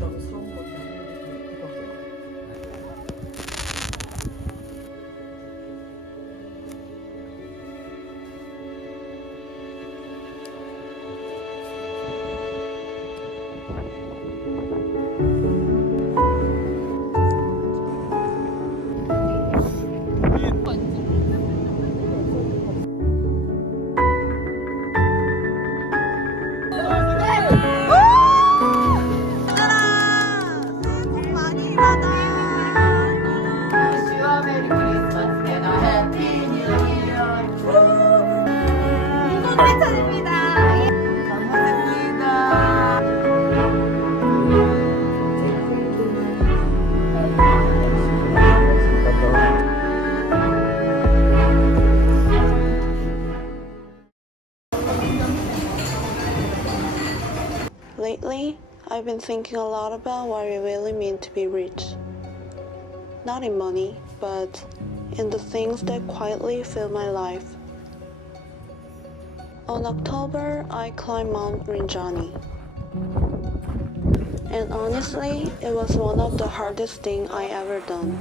부담스러운 건데. Lately, I've been thinking a lot about what it really means to be rich. Not in money, but in the things that quietly fill my life. On October, I climbed Mount Rinjani. And honestly, it was one of the hardest things I ever done.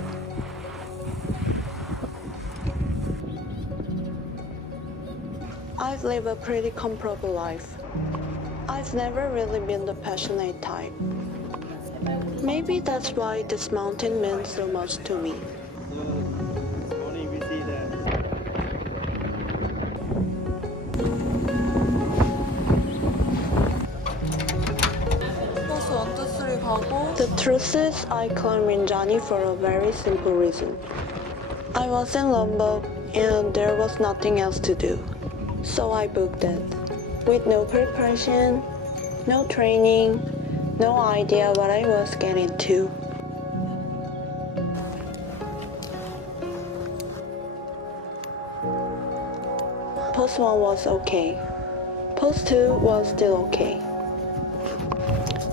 I've lived a pretty comfortable life. I've never really been the passionate type. Maybe that's why this mountain meant so much to me. The truth is, I climbed Rinjani for a very simple reason. I was in Lombok and there was nothing else to do. So I booked it. With no preparation, no training, no idea what I was getting into. Post 1 was okay. Post 2 was still okay.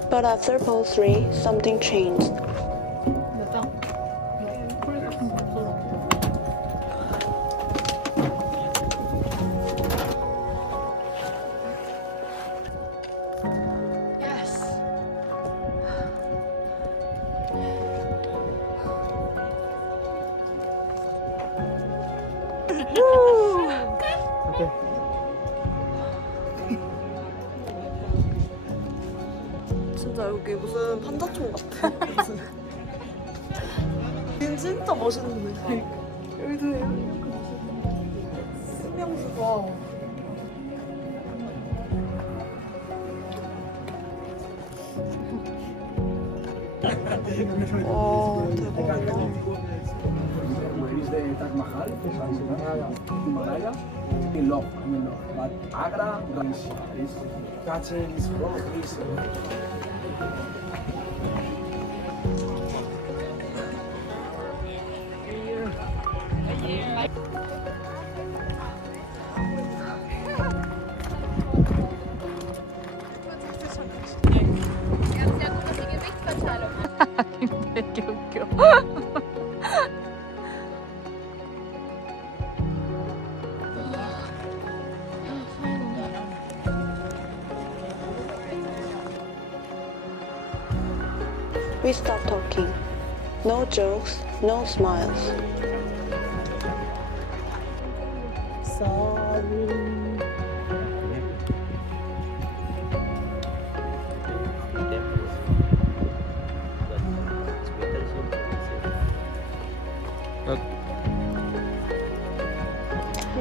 But after post 3, something changed. 진짜 여기 무슨 판자촌 같아. 무슨. 얘는 진짜 멋있는데. 여기도 이렇게 멋있는데. 수명수가. 와, 대박이다. de Taj Mahal, que es la Himalaya, in love, I'm in love. But Agra is catching is wrong, is 되게 웃겨. We stopped talking. No jokes, no smiles.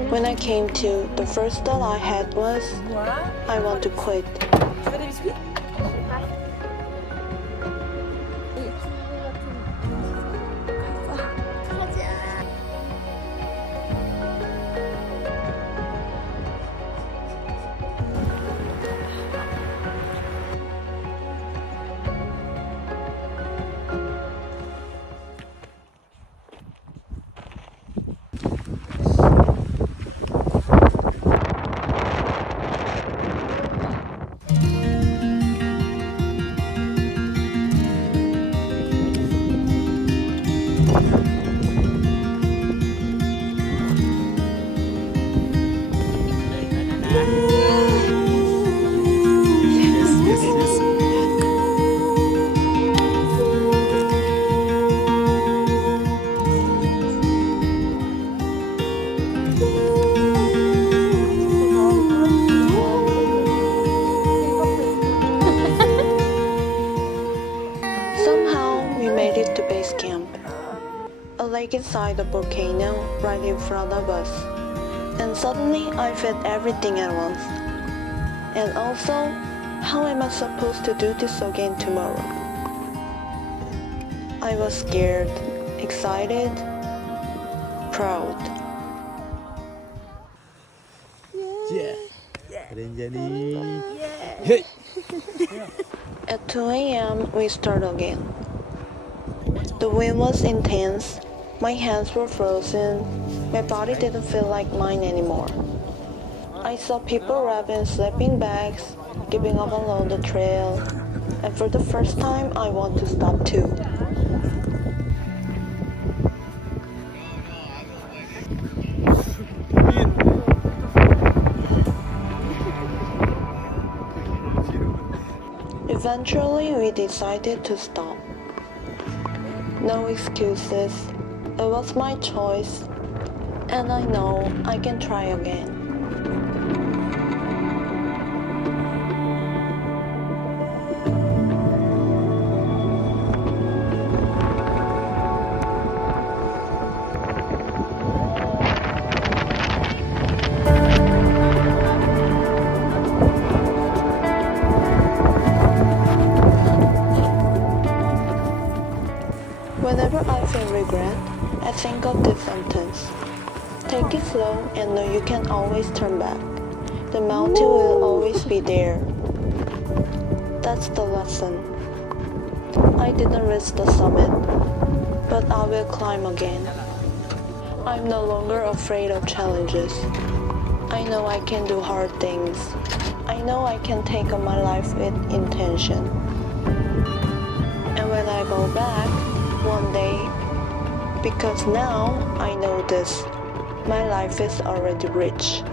When I came to, the first thought I had was, I want to quit. inside the volcano right in front of us. And suddenly I felt everything at once. And also, how am I supposed to do this again tomorrow? I was scared, excited, proud. Yeah. 린자니. At 2 a.m., we start again. The wind was intense, my hands were frozen, my body didn't feel like mine anymore. I saw people wrapping sleeping bags, giving up along the trail, and for the first time I want to stop too. Eventually, we decided to stop. No excuses. It was my choice, and I know I can try again. Whenever I feel regret, I think of this sentence. Take it slow and know you can always turn back. The mountain will always be there. That's the lesson. I didn't reach the summit, but I will climb again. I'm no longer afraid of challenges. I know I can do hard things. I know I can take on my life with intention. And when I go back, one day, because now I know this, my life is already rich.